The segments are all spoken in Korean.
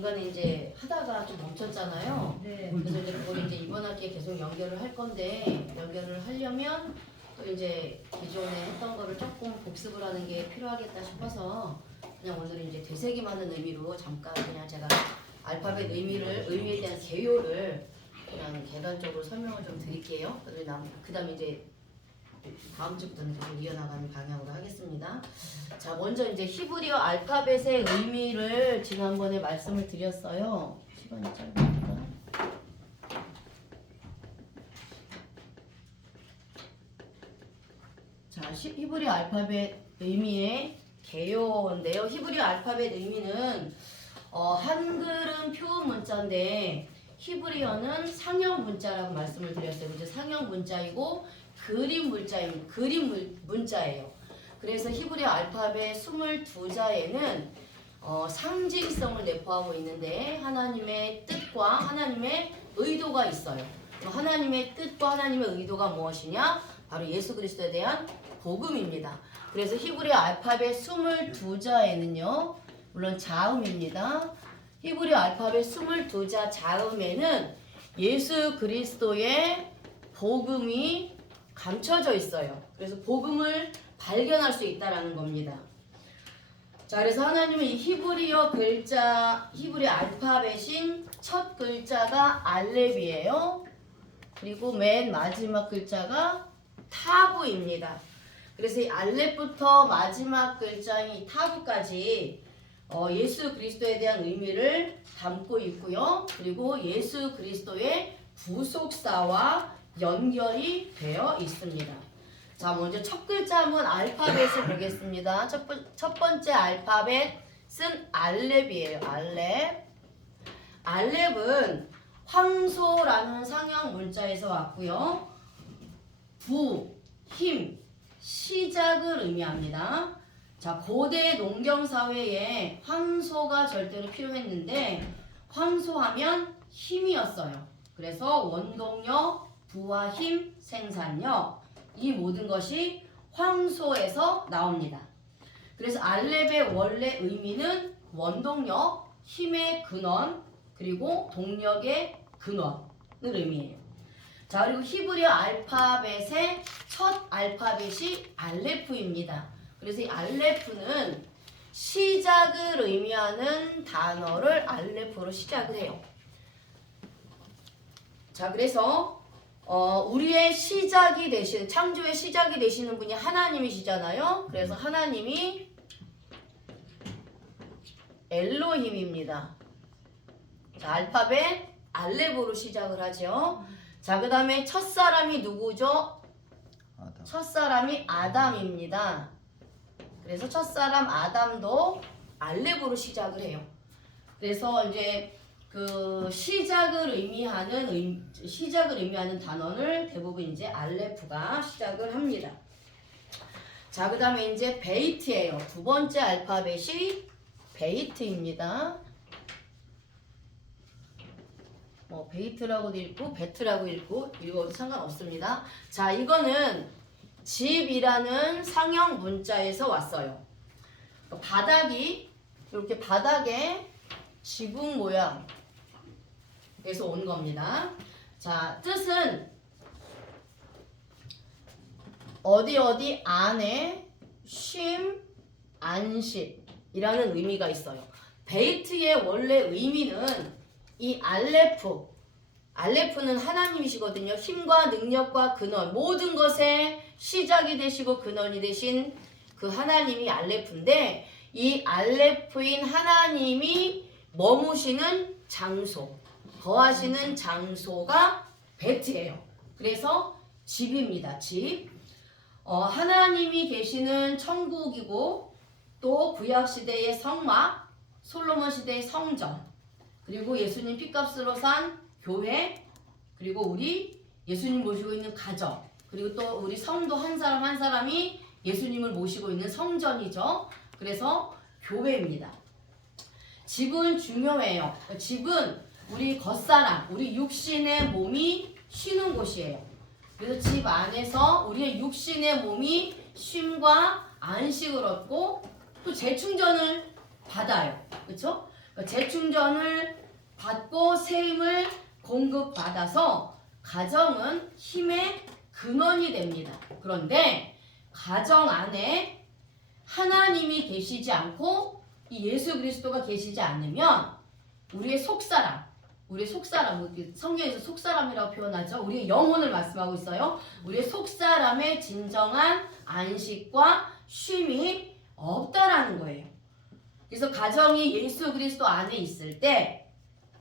중간에 이제 하다가 좀 멈췄잖아요. 네. 그래서 이제 그걸 이제 이번 학기에 계속 연결을 할 건데 연결을 하려면 또 이제 기존에 했던 거를 조금 복습을 하는 게 필요하겠다 싶어서 그냥 오늘은 이제 되새김하는 의미로 잠깐 그냥 제가 알파벳 의미에 대한 개요를 그냥 계단적으로 설명을 좀 드릴게요. 그다음에 이제 다음 주부터는 계속 이어나가는 방향으로 하겠습니다. 자, 먼저 이제 히브리어 알파벳의 의미를 지난번에 말씀을 드렸어요. 시간이 짧으니까. 자, 히브리어 알파벳 의미의 개요인데요. 히브리어 알파벳 의미는 한글은 표음 문자인데 히브리어는 상형 문자라고 말씀을 드렸어요. 이제 상형 문자이고 그림 문자예요. 그래서 히브리어 알파벳 22자에는 상징성을 내포하고 있는데 하나님의 뜻과 하나님의 의도가 있어요. 하나님의 뜻과 하나님의 의도가 무엇이냐? 바로 예수 그리스도에 대한 복음입니다. 그래서 히브리어 알파벳 22자에는요. 물론 자음입니다. 히브리어 알파벳 22자 자음에는 예수 그리스도의 복음이 감춰져 있어요. 그래서 복음을 발견할 수 있다라는 겁니다. 자, 그래서 하나님은 이 히브리어 알파벳인 첫 글자가 알렙이에요. 그리고 맨 마지막 글자가 타브입니다. 그래서 이 알렙부터 마지막 글자인 타브까지 예수 그리스도에 대한 의미를 담고 있고요. 그리고 예수 그리스도의 부속사와 연결이 되어 있습니다. 자, 먼저 첫 글자 한번 알파벳을 보겠습니다. 첫 번째 알파벳은 알렙이에요. 알렙은 황소라는 상형 문자에서 왔고요. 힘, 시작을 의미합니다. 자, 고대 농경 사회에 황소가 절대로 필요했는데 황소하면 힘이었어요. 그래서 원동력, 부와 힘, 생산력 이 모든 것이 황소에서 나옵니다. 그래서 알렙의 원래 의미는 원동력, 힘의 근원, 그리고 동력의 근원을 의미해요. 자, 그리고 히브리어 알파벳의 첫 알파벳이 알레프입니다. 그래서 이 알레프는 시작을 의미하는 단어를 알레프로 시작을 해요. 자, 그래서 우리의 시작이 되시는, 창조의 시작이 되시는 분이 하나님이시잖아요. 그래서 하나님이 엘로힘입니다. 자, 알파벳 알렙으로 시작을 하죠. 자, 그 다음에 첫사람이 누구죠? 첫사람이 아담입니다. 그래서 첫사람 아담도 알렙으로 시작을 해요. 그래서 이제 그 시작을 의미하는 단어를 대부분 이제 알레프가 시작을 합니다. 자, 그 다음에 이제 베이트예요. 두 번째 알파벳이 베이트입니다. 베이트라고도 읽고 베트라고 읽어도 상관없습니다. 자, 이거는 집이라는 상형 문자에서 왔어요. 이렇게 바닥에 지붕 모양에서 온 겁니다. 자, 뜻은 어디 안에 쉼, 안식이라는 의미가 있어요. 베이트의 원래 의미는 이 알레프는 하나님이시거든요. 힘과 능력과 근원, 모든 것의 시작이 되시고 근원이 되신 그 하나님이 알레프인데, 이 알레프인 하나님이 머무시는 장소, 거하시는 장소가 베트예요. 그래서 집입니다. 집. 하나님이 계시는 천국이고, 또 구약시대의 성막, 솔로몬 시대의 성전, 그리고 예수님 핏값으로 산 교회, 그리고 우리 예수님 모시고 있는 가정, 그리고 또 우리 성도 한 사람 한 사람이 예수님을 모시고 있는 성전이죠. 그래서 교회입니다. 집은 중요해요. 집은 우리 겉사람, 우리 육신의 몸이 쉬는 곳이에요. 그래서 집 안에서 우리의 육신의 몸이 쉼과 안식을 얻고 또 재충전을 받아요. 그렇죠? 재충전을 받고 새 힘을 공급받아서 가정은 힘의 근원이 됩니다. 그런데 가정 안에 하나님이 계시지 않고 이 예수 그리스도가 계시지 않으면 우리의 속사람, 성경에서 속사람이라고 표현하죠. 우리의 영혼을 말씀하고 있어요. 우리의 속사람의 진정한 안식과 쉼이 없다라는 거예요. 그래서 가정이 예수 그리스도 안에 있을 때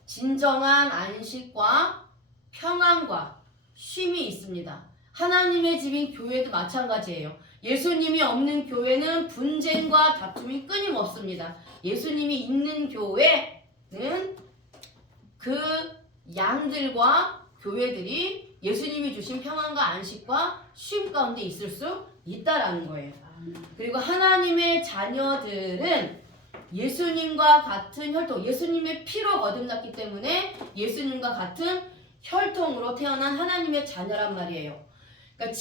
진정한 안식과 평안과 쉼이 있습니다. 하나님의 집인 교회도 마찬가지예요. 예수님이 없는 교회는 분쟁과 다툼이 끊임없습니다. 예수님이 있는 교회는 그 양들과 교회들이 예수님이 주신 평안과 안식과 쉼 가운데 있을 수 있다라는 거예요. 그리고 하나님의 자녀들은 예수님과 같은 혈통, 예수님의 피로 거듭났기 때문에 예수님과 같은 혈통으로 태어난 하나님의 자녀란 말이에요. 그러니까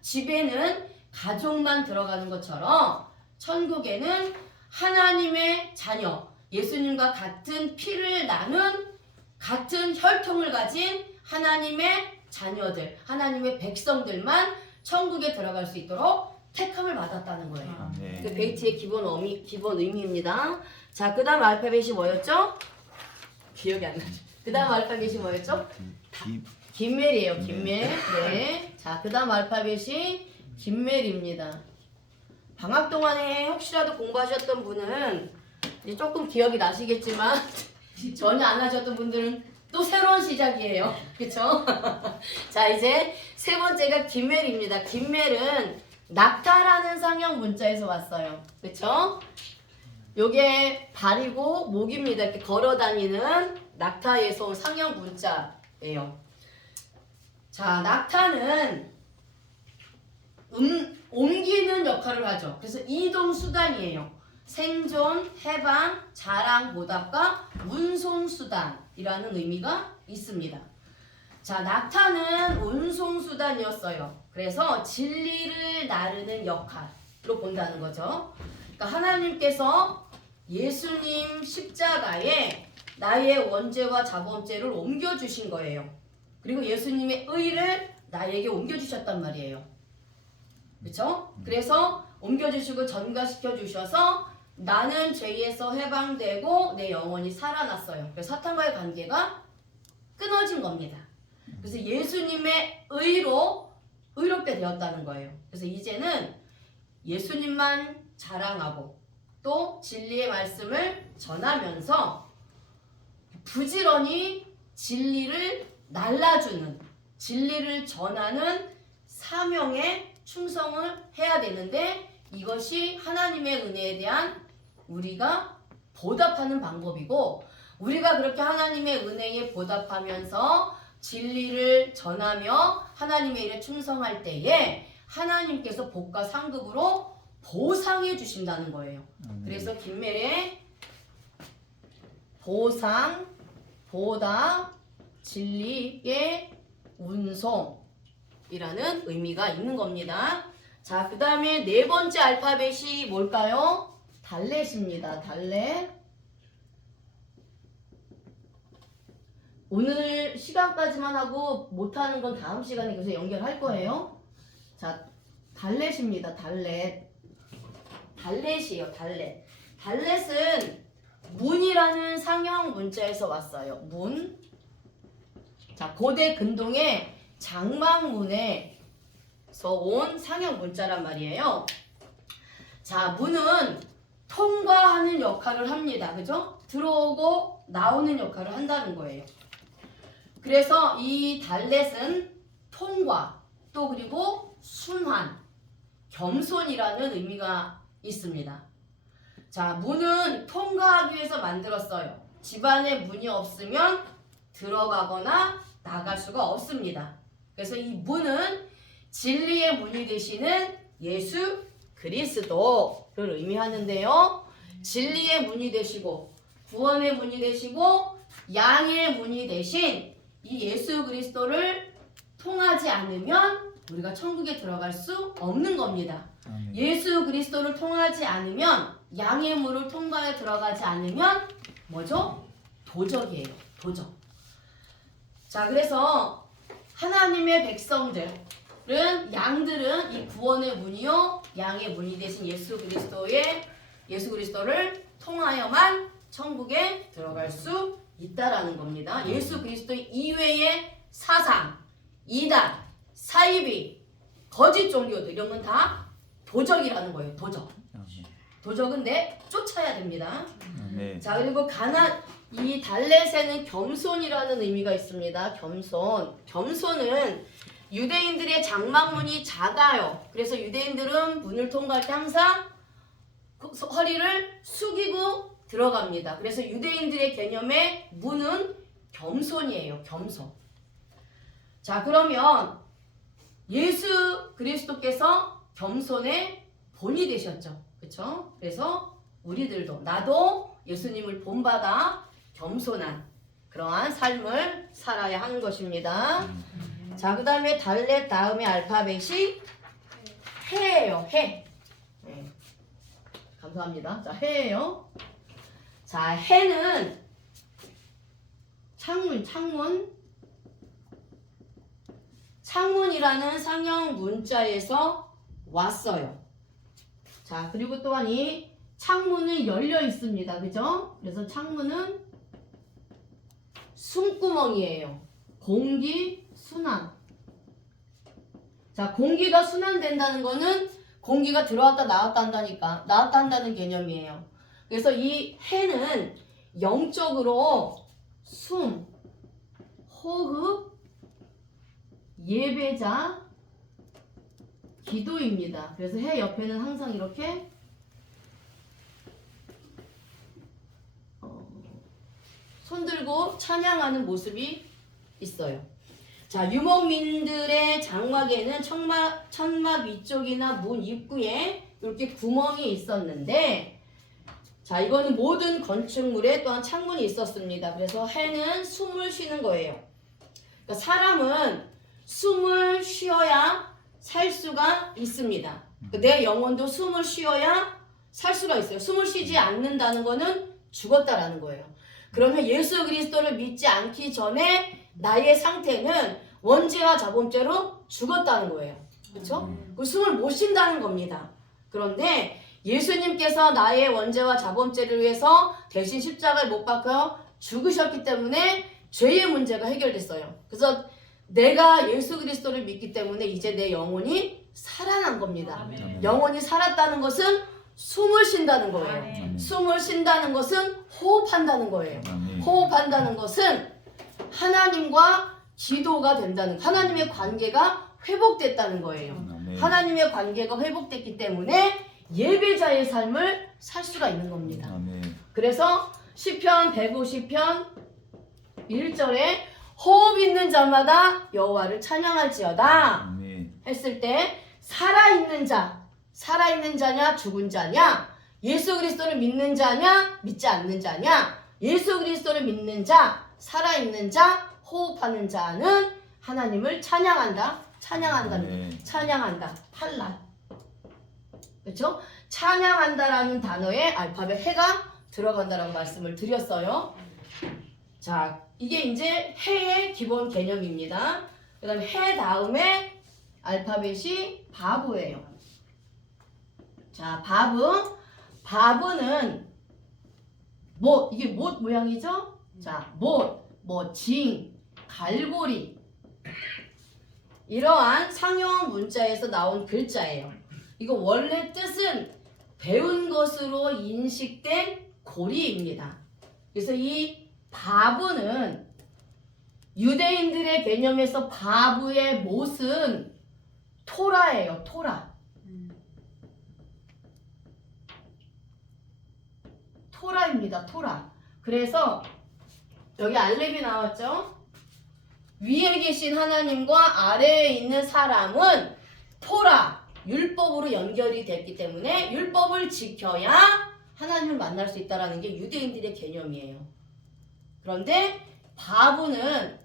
집에는 가족만 들어가는 것처럼 천국에는 하나님의 자녀, 예수님과 같은 피를 나눈 같은 혈통을 가진 하나님의 자녀들, 하나님의 백성들만 천국에 들어갈 수 있도록 택함을 받았다는 거예요. 네. 그 베이트의 기본 의미입니다. 자, 그 다음 알파벳이 뭐였죠? 기억이 안 나죠. 그 다음 알파벳이 뭐였죠? 김멜이에요. 김멜. 네. 자, 그 다음 알파벳이 김멜입니다. 방학 동안에 혹시라도 공부하셨던 분은 이제 조금 기억이 나시겠지만 전혀 안 하셨던 분들은 또 새로운 시작이에요. 그쵸? 자, 이제 세 번째가 김멜입니다. 김멜은 낙타라는 상형 문자에서 왔어요. 그쵸? 요게 발이고 목입니다. 이렇게 걸어 다니는 낙타에서 온 상형 문자예요. 자, 낙타는 옮기는 역할을 하죠. 그래서 이동 수단이에요. 생존, 해방, 자랑, 보답과 운송 수단이라는 의미가 있습니다. 자, 낙타는 운송 수단이었어요. 그래서 진리를 나르는 역할로 본다는 거죠. 그러니까 하나님께서 예수님 십자가에 나의 원죄와 자범죄를 옮겨주신 거예요. 그리고 예수님의 의를 나에게 옮겨주셨단 말이에요. 그렇죠? 그래서 옮겨주시고 전가시켜 주셔서 나는 죄에서 해방되고 내 영혼이 살아났어요. 그래서 사탄과의 관계가 끊어진 겁니다. 그래서 예수님의 의로 의롭게 되었다는 거예요. 그래서 이제는 예수님만 자랑하고 또 진리의 말씀을 전하면서 부지런히 진리를 날라주는, 진리를 전하는 사명에 충성을 해야 되는데 이것이 하나님의 은혜에 대한 우리가 보답하는 방법이고, 우리가 그렇게 하나님의 은혜에 보답하면서 진리를 전하며 하나님의 일에 충성할 때에 하나님께서 복과 상급으로 보상해 주신다는 거예요. 그래서 김멜의 보상, 보답, 진리의 운송이라는 의미가 있는 겁니다. 자, 그 다음에 네 번째 알파벳이 뭘까요? 달렛입니다. 달렛. 오늘 시간까지만 하고 못하는 건 다음 시간에 계속 연결할 거예요. 자, 달렛입니다. 달렛. 달렛이에요. 달렛. 달렛은 문이라는 상형 문자에서 왔어요. 문. 자, 고대 근동의 장막문에서 온 상형 문자란 말이에요. 자, 문은 통과하는 역할을 합니다. 그죠? 들어오고 나오는 역할을 한다는 거예요. 그래서 이 달렛은 통과, 또 그리고 순환, 겸손이라는 의미가 있습니다. 자, 문은 통과하기 위해서 만들었어요. 집안에 문이 없으면 들어가거나 나갈 수가 없습니다. 그래서 이 문은 진리의 문이 되시는 예수 그리스도를 의미하는데요. 진리의 문이 되시고 구원의 문이 되시고 양의 문이 되신 이 예수 그리스도를 통하지 않으면 우리가 천국에 들어갈 수 없는 겁니다. 예수 그리스도를 통하지 않으면 양의 물을 통과해 들어가지 않으면 뭐죠? 도적이에요. 도적. 자, 그래서 하나님의 백성들은 양들은 이 구원의 문이요 양의 문이 되신 예수 그리스도를 통하여만 천국에 들어갈 수 있다라는 겁니다. 예수 그리스도 이외의 사상, 이단, 사이비, 거짓 종교들 이런 건 다 도적이라는 거예요. 도적. 도적은 쫓아야 됩니다. 자, 그리고 이 달렛에는 겸손이라는 의미가 있습니다. 겸손은 유대인들의 장막문이 작아요. 그래서 유대인들은 문을 통과할 때 항상 허리를 숙이고 들어갑니다. 그래서 유대인들의 개념의 문은 겸손이에요. 겸손. 자, 그러면 예수 그리스도께서 겸손의 본이 되셨죠. 그렇죠? 그래서 우리들도 나도 예수님을 본받아 겸손한 그러한 삶을 살아야 하는 것입니다. 자, 그 다음에 달렛 다음에 알파벳이 해예요. 해. 네. 감사합니다. 자, 해예요. 자, 해는 창문이라는 상형 문자에서 왔어요. 자, 그리고 또한 이 창문은 열려 있습니다. 그죠? 그래서 창문은 숨구멍이에요. 공기 순환. 자, 공기가 순환된다는 거는 공기가 들어왔다 나왔다 한다는 개념이에요. 그래서 이 해는 영적으로 숨, 호흡, 예배자, 기도입니다. 그래서 해 옆에는 항상 이렇게 손 들고 찬양하는 모습이 있어요. 자, 유목민들의 장막에는 천막 위쪽이나 문 입구에 이렇게 구멍이 있었는데, 자, 이거는 모든 건축물에 또한 창문이 있었습니다. 그래서 해는 숨을 쉬는 거예요. 그러니까 사람은 숨을 쉬어야 살 수가 있습니다. 내 영혼도 숨을 쉬어야 살 수가 있어요. 숨을 쉬지 않는다는 거는 죽었다라는 거예요. 그러면 예수 그리스도를 믿지 않기 전에 나의 상태는 원죄와 자범죄로 죽었다는 거예요. 그렇죠? 그 숨을 못 쉰다는 겁니다. 그런데 예수님께서 나의 원죄와 자범죄를 위해서 대신 십자가를 못 박혀 죽으셨기 때문에 죄의 문제가 해결됐어요. 그래서 내가 예수 그리스도를 믿기 때문에 이제 내 영혼이 살아난 겁니다. 아멘. 영혼이 살았다는 것은 숨을 쉰다는 거예요. 아멘. 숨을 쉰다는 것은 호흡한다는 거예요. 아멘. 호흡한다는 것은 하나님과 기도가 된다는, 하나님의 관계가 회복됐다는 거예요. 아멘. 하나님의 관계가 회복됐기 때문에 예배자의 삶을 살 수가 있는 겁니다. 아멘. 그래서 시편 150편 1절에 호흡 있는 자마다 여호와를 찬양할지어다 했을 때 살아있는 자냐 죽은 자냐, 예수 그리스도를 믿는 자냐 믿지 않는 자냐, 예수 그리스도를 믿는 자, 살아있는 자, 호흡하는 자는 하나님을 찬양한다. 팔라. 그렇죠? 찬양한다라는 단어에 알파벳 해가 들어간다라고 말씀을 드렸어요. 자, 이게 이제 해의 기본 개념입니다. 그 다음에 해 다음에 알파벳이 바브예요. 자, 바브는 못, 이게 못 모양이죠? 자, 징, 갈고리, 이러한 상형 문자에서 나온 글자예요. 이거 원래 뜻은 배운 것으로 인식된 고리입니다. 그래서 이 바브는 유대인들의 개념에서 바브의 못은 토라예요. 토라입니다. 토라. 그래서 여기 알렙이 나왔죠? 위에 계신 하나님과 아래에 있는 사람은 토라, 율법으로 연결이 됐기 때문에 율법을 지켜야 하나님을 만날 수 있다는 게 유대인들의 개념이에요. 그런데 바브는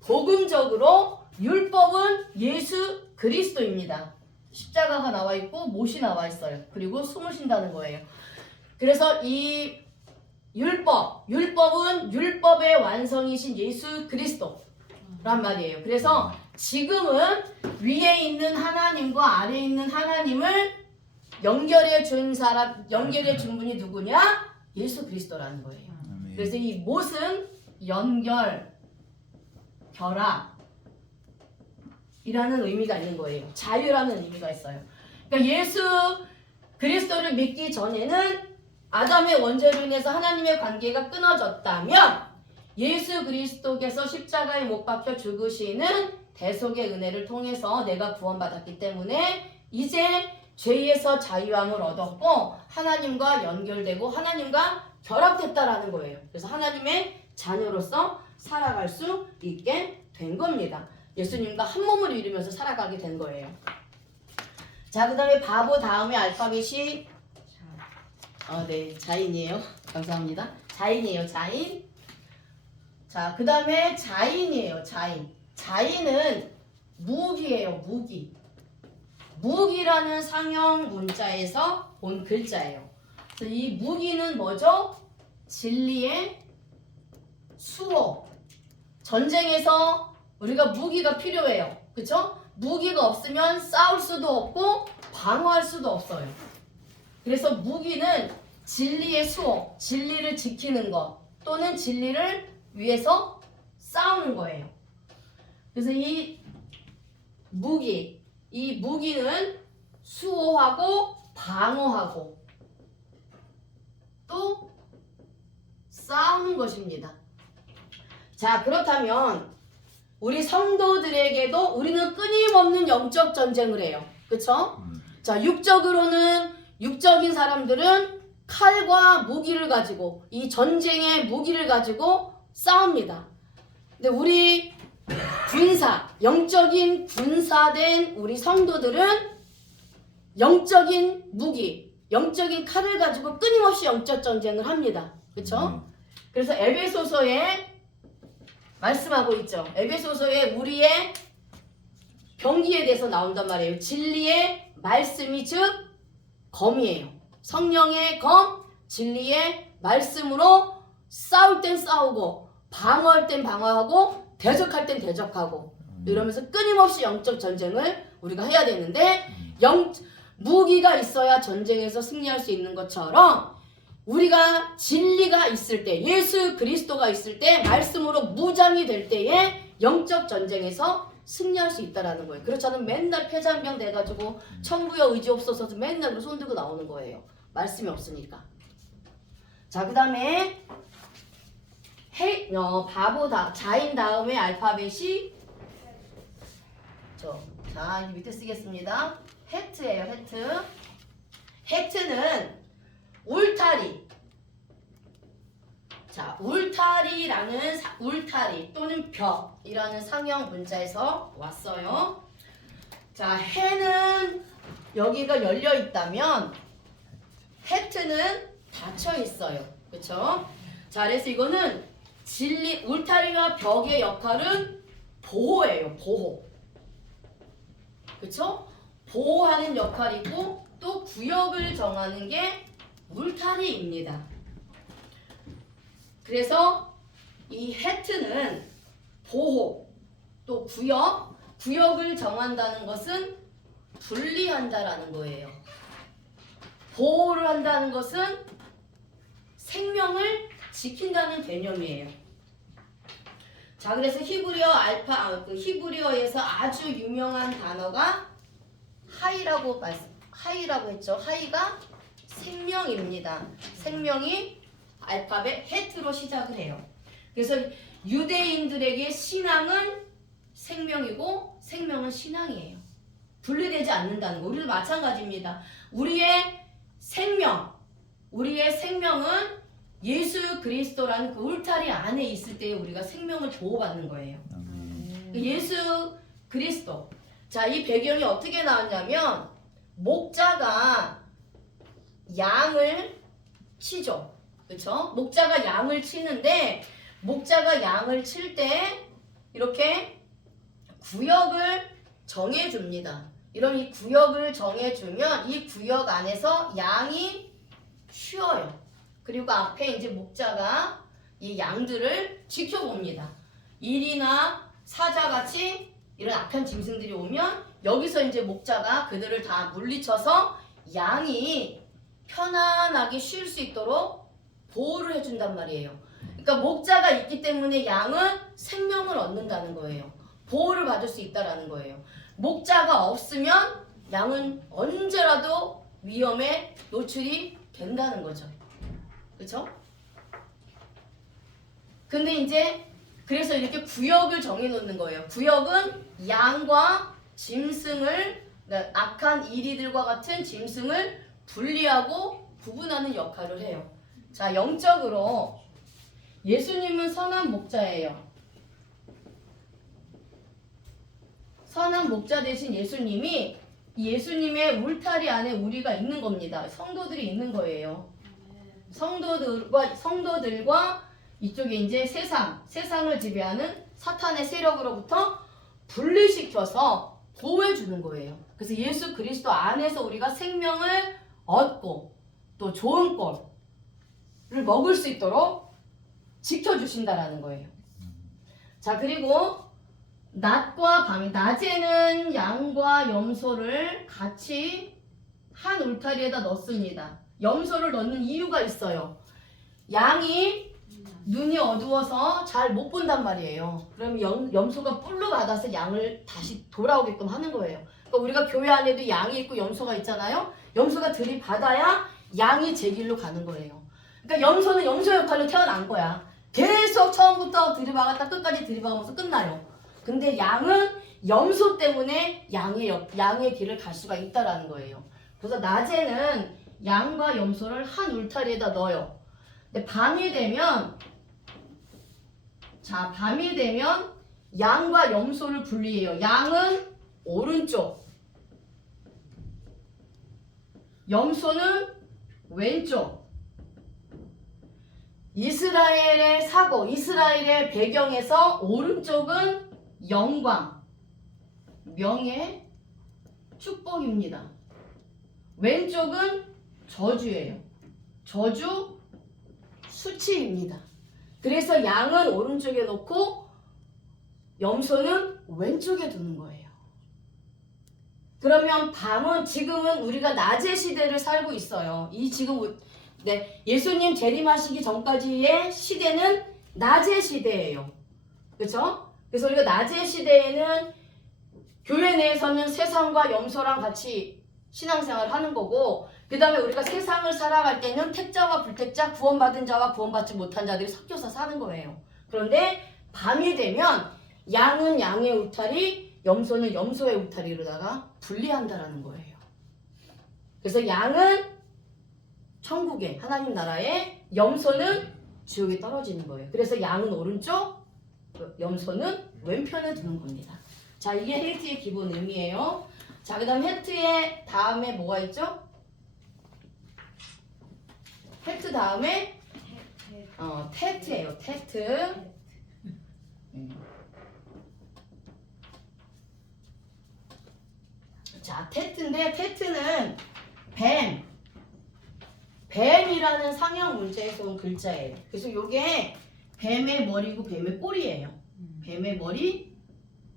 복음적으로 율법은 예수 그리스도입니다. 십자가가 나와 있고 못이 나와 있어요. 그리고 숨을 쉰다는 거예요. 그래서 이 율법은 율법의 완성이신 예수 그리스도란 말이에요. 그래서 지금은 위에 있는 하나님과 아래에 있는 하나님을 연결해 준 분이 누구냐? 예수 그리스도라는 거예요. 그래서 이 못은 연결, 결합 이라는 의미가 있는 거예요. 자유라는 의미가 있어요. 그러니까 예수 그리스도를 믿기 전에는 아담의 원죄로 인해서 하나님의 관계가 끊어졌다면 예수 그리스도께서 십자가에 못 박혀 죽으시는 대속의 은혜를 통해서 내가 구원받았기 때문에 이제 죄에서 자유함을 얻었고 하나님과 연결되고 하나님과 결합됐다라는 거예요. 그래서 하나님의 자녀로서 살아갈 수 있게 된 겁니다. 예수님과 한 몸을 이루면서 살아가게 된 거예요. 자, 그 다음에 바보 다음에 알파벳이 네, 자인이에요. 감사합니다. 자인이에요, 자인. 자, 그 다음에 자인이에요, 자인. 자인은 무기예요, 무기. 무기라는 상형 문자에서 온 글자예요. 그래서 이 무기는 뭐죠? 진리의 수호. 전쟁에서 우리가 무기가 필요해요. 그쵸? 무기가 없으면 싸울 수도 없고 방어할 수도 없어요. 그래서 무기는 진리의 수호, 진리를 지키는 것 또는 진리를 위해서 싸우는 거예요. 그래서 이 무기는 수호하고 방어하고 또 싸우는 것입니다. 자, 그렇다면 우리 성도들에게도 우리는 끊임없는 영적 전쟁을 해요. 그쵸? 자, 육적인 사람들은 칼과 무기를 가지고 이 전쟁의 무기를 가지고 싸웁니다. 근데 우리 영적인 군사된 우리 성도들은 영적인 무기, 영적인 칼을 가지고 끊임없이 영적 전쟁을 합니다. 그쵸? 그래서 에베소서에 말씀하고 있죠. 에베소서에 우리의 병기에 대해서 나온단 말이에요. 진리의 말씀이 즉 검이에요. 성령의 검, 진리의 말씀으로 싸울 땐 싸우고 방어할 땐 방어하고 대적할 땐 대적하고 이러면서 끊임없이 영적 전쟁을 우리가 해야 되는데 무기가 있어야 전쟁에서 승리할 수 있는 것처럼 우리가 진리가 있을 때, 예수 그리스도가 있을 때, 말씀으로 무장이 될 때에 영적 전쟁에서 승리할 수 있다라는 거예요. 그렇지 않으면 맨날 폐잔병 돼가지고 천부여 의지 없어서 맨날 손 들고 나오는 거예요. 말씀이 없으니까. 자, 그 다음에 자인 다음에 알파벳이 자, 이 밑에 쓰겠습니다. 헤트예요, 헤트. 헤트는 울타리. 자, 울타리 또는 벽이라는 상형 문자에서 왔어요. 자, 해는 여기가 열려 있다면 헤트는 닫혀 있어요. 그쵸? 자, 그래서 이거는 울타리와 벽의 역할은 보호예요, 보호. 그쵸? 보호하는 역할이고 또 구역을 정하는 게 울타리입니다. 그래서 이 헤트는 보호, 또 구역을 정한다는 것은 분리한다라는 거예요. 보호를 한다는 것은 생명을 지킨다는 개념이에요. 자, 그래서 히브리어에서 아주 유명한 단어가 하이라고 했죠. 하이가 생명입니다. 생명이 알파벳 헤트로 시작을 해요. 그래서 유대인들에게 신앙은 생명이고 생명은 신앙이에요. 분리되지 않는다는 거. 우리도 마찬가지입니다. 우리의 생명은 예수 그리스도라는 그 울타리 안에 있을 때 우리가 생명을 보호받는 거예요. 예수 그리스도. 자, 이 배경이 어떻게 나왔냐면 목자가 양을 치죠. 그렇죠? 목자가 양을 치는데 목자가 양을 칠 때 이렇게 구역을 정해줍니다. 이런 이 구역을 정해주면 이 구역 안에서 양이 쉬어요. 그리고 앞에 이제 목자가 이 양들을 지켜봅니다. 일이나 사자같이 이런 악한 짐승들이 오면 여기서 이제 목자가 그들을 다 물리쳐서 양이 편안하게 쉴 수 있도록 보호를 해준단 말이에요. 그러니까 목자가 있기 때문에 양은 생명을 얻는다는 거예요. 보호를 받을 수 있다라는 거예요. 목자가 없으면 양은 언제라도 위험에 노출이 된다는 거죠. 그렇죠? 근데 이제 그래서 이렇게 구역을 정해 놓는 거예요. 구역은 양과 짐승을, 그러니까 악한 이리들과 같은 짐승을 분리하고 구분하는 역할을 해요. 자, 영적으로 예수님은 선한 목자예요. 선한 목자 되신 예수님이 예수님의 울타리 안에 우리가 있는 겁니다. 성도들이 있는 거예요. 성도들과 이쪽에 이제 세상을 지배하는 사탄의 세력으로부터 분리시켜서 보호해 주는 거예요. 그래서 예수 그리스도 안에서 우리가 생명을 얻고 또 좋은 꼴을 먹을 수 있도록 지켜주신다라는 거예요. 자, 그리고 낮과 밤, 낮에는 양과 염소를 같이 한 울타리에다 넣습니다. 염소를 넣는 이유가 있어요. 양이 눈이 어두워서 잘 못 본단 말이에요. 그러면 염소가 뿔로 받아서 양을 다시 돌아오게끔 하는 거예요. 그러니까 우리가 교회 안에도 양이 있고 염소가 있잖아요. 염소가 들이받아야 양이 제 길로 가는 거예요. 그러니까 염소는 염소 역할로 태어난 거야. 계속 처음부터 들이박았다 끝까지 들이박으면서 끝나요. 근데 양은 염소 때문에 양의 길을 갈 수가 있다라는 거예요. 그래서 낮에는 양과 염소를 한 울타리에다 넣어요. 근데 밤이 되면 양과 염소를 분리해요. 양은 오른쪽, 염소는 왼쪽. 이스라엘의 사고, 이스라엘의 배경에서 오른쪽은 영광, 명예, 축복입니다. 왼쪽은 저주예요. 저주, 수치입니다. 그래서 양은 오른쪽에 놓고 염소는 왼쪽에 두는 거예요. 그러면 지금은 우리가 낮의 시대를 살고 있어요. 예수님 재림하시기 전까지의 시대는 낮의 시대예요. 그렇죠? 그래서 우리가 낮의 시대에는 교회 내에서는 세상과 염소랑 같이 신앙생활을 하는 거고, 그 다음에 우리가 세상을 살아갈 때는 택자와 불택자, 구원받은 자와 구원받지 못한 자들이 섞여서 사는 거예요. 그런데 밤이 되면 양은 양의 울타리, 염소는 염소의 울타리로다가 분리한다라는 거예요. 그래서 양은 천국에, 하나님 나라에, 염소는 지옥에 떨어지는 거예요. 그래서 양은 오른쪽, 염소는 왼편에 두는 겁니다. 자, 이게 헬트의 기본 의미예요. 자, 그 다음 헬트의 다음에 뭐가 있죠? 헬트 다음에 테트예요. 테트. 자, 테트인데 테트는 뱀이라는 상형 문자에서 온 글자예요. 그래서 이게 뱀의 머리고 뱀의 꼬리예요. 뱀의 머리,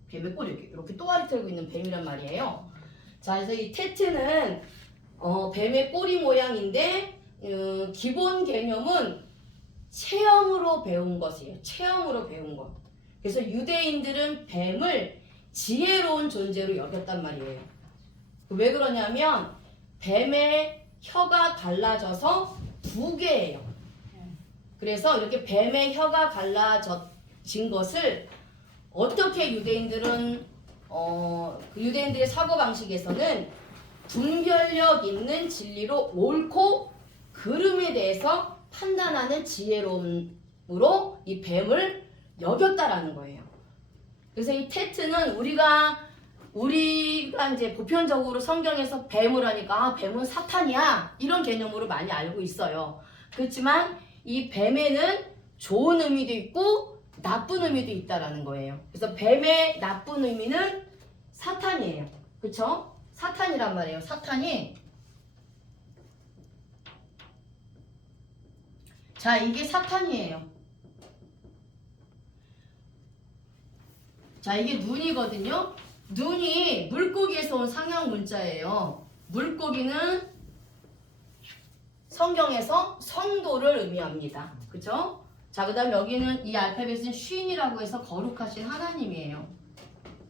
뱀의 꼬리, 이렇게 또아리 털고 있는 뱀이란 말이에요. 자, 그래서 이 테트는 뱀의 꼬리 모양인데 기본 개념은 체험으로 배운 것이에요. 체험으로 배운 것. 그래서 유대인들은 뱀을 지혜로운 존재로 여겼단 말이에요. 왜 그러냐면 뱀의 혀가 갈라져서 두 개예요. 그래서 이렇게 뱀의 혀가 갈라진 것을 어떻게 유대인들은 유대인들의 사고방식에서는 분별력 있는 진리로 옳고 그름에 대해서 판단하는 지혜로움으로 이 뱀을 여겼다라는 거예요. 그래서 이 테트는 우리가 이제 보편적으로 성경에서 뱀을 하니까 뱀은 사탄이야 이런 개념으로 많이 알고 있어요. 그렇지만 이 뱀에는 좋은 의미도 있고 나쁜 의미도 있다라는 거예요. 그래서 뱀의 나쁜 의미는 사탄이에요. 그렇죠? 사탄이란 말이에요. 사탄이. 자, 이게 사탄이에요. 자, 이게 눈이거든요. 눈이 물고기에서 온 상형 문자예요. 물고기는 성경에서 성도를 의미합니다. 그죠? 자, 그 다음 여기는 이 알파벳은 쉰이라고 해서 거룩하신 하나님이에요.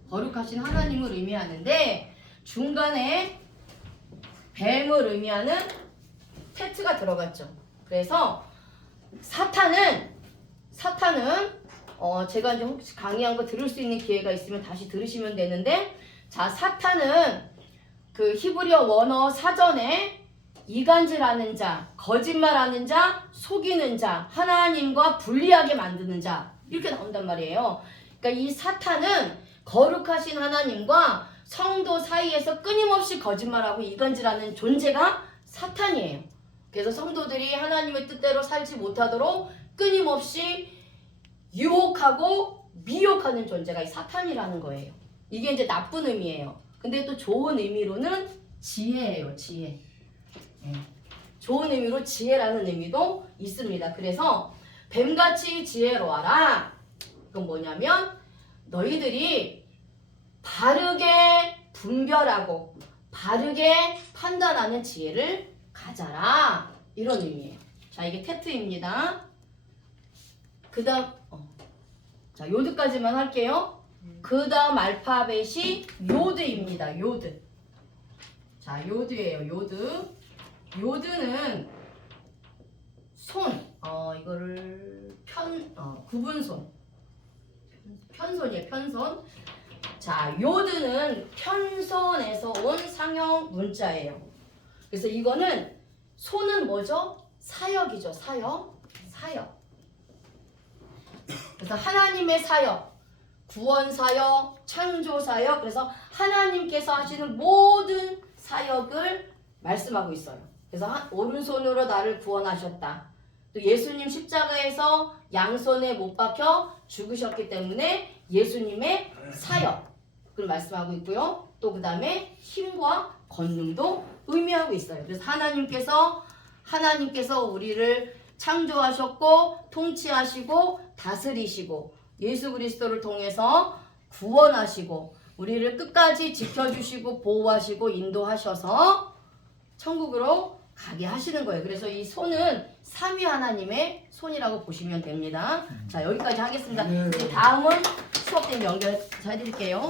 거룩하신 하나님을 의미하는데 중간에 뱀을 의미하는 테트가 들어갔죠. 그래서 사탄은 제가 이제 혹시 강의한 거 들을 수 있는 기회가 있으면 다시 들으시면 되는데, 자, 사탄은 그 히브리어 원어 사전에 이간질하는 자, 거짓말하는 자, 속이는 자, 하나님과 분리하게 만드는 자, 이렇게 나온단 말이에요. 그러니까 이 사탄은 거룩하신 하나님과 성도 사이에서 끊임없이 거짓말하고 이간질하는 존재가 사탄이에요. 그래서 성도들이 하나님의 뜻대로 살지 못하도록 끊임없이 유혹하고 미혹하는 존재가 이 사탄이라는 거예요. 이게 이제 나쁜 의미예요. 근데 또 좋은 의미로는 지혜예요. 지혜. 좋은 의미로 지혜라는 의미도 있습니다. 그래서 뱀같이 지혜로워라. 그건 뭐냐면 너희들이 바르게 분별하고 바르게 판단하는 지혜를 가져라. 이런 의미예요. 자, 이게 테트입니다. 그 다음 자, 요드까지만 할게요. 그 다음 알파벳이 요드입니다. 요드. 자, 요드예요. 요드. 요드는 손. 이거를 구분손. 편손이에요. 편손. 자, 요드는 편손에서 온 상형 문자예요. 그래서 이거는 손은 뭐죠? 사역이죠. 사역. 그래서 하나님의 사역, 구원 사역, 창조 사역. 그래서 하나님께서 하시는 모든 사역을 말씀하고 있어요. 그래서 오른손으로 나를 구원하셨다. 또 예수님 십자가에서 양손에 못 박혀 죽으셨기 때문에 예수님의 사역을 말씀하고 있고요. 또 그 다음에 힘과 권능도 의미하고 있어요. 그래서 하나님께서 우리를 창조하셨고 통치하시고 다스리시고 예수 그리스도를 통해서 구원하시고 우리를 끝까지 지켜주시고 보호하시고 인도하셔서 천국으로 가게 하시는 거예요. 그래서 이 손은 삼위 하나님의 손이라고 보시면 됩니다. 자, 여기까지 하겠습니다. 이제 다음은 수업 때문에 연결해드릴게요.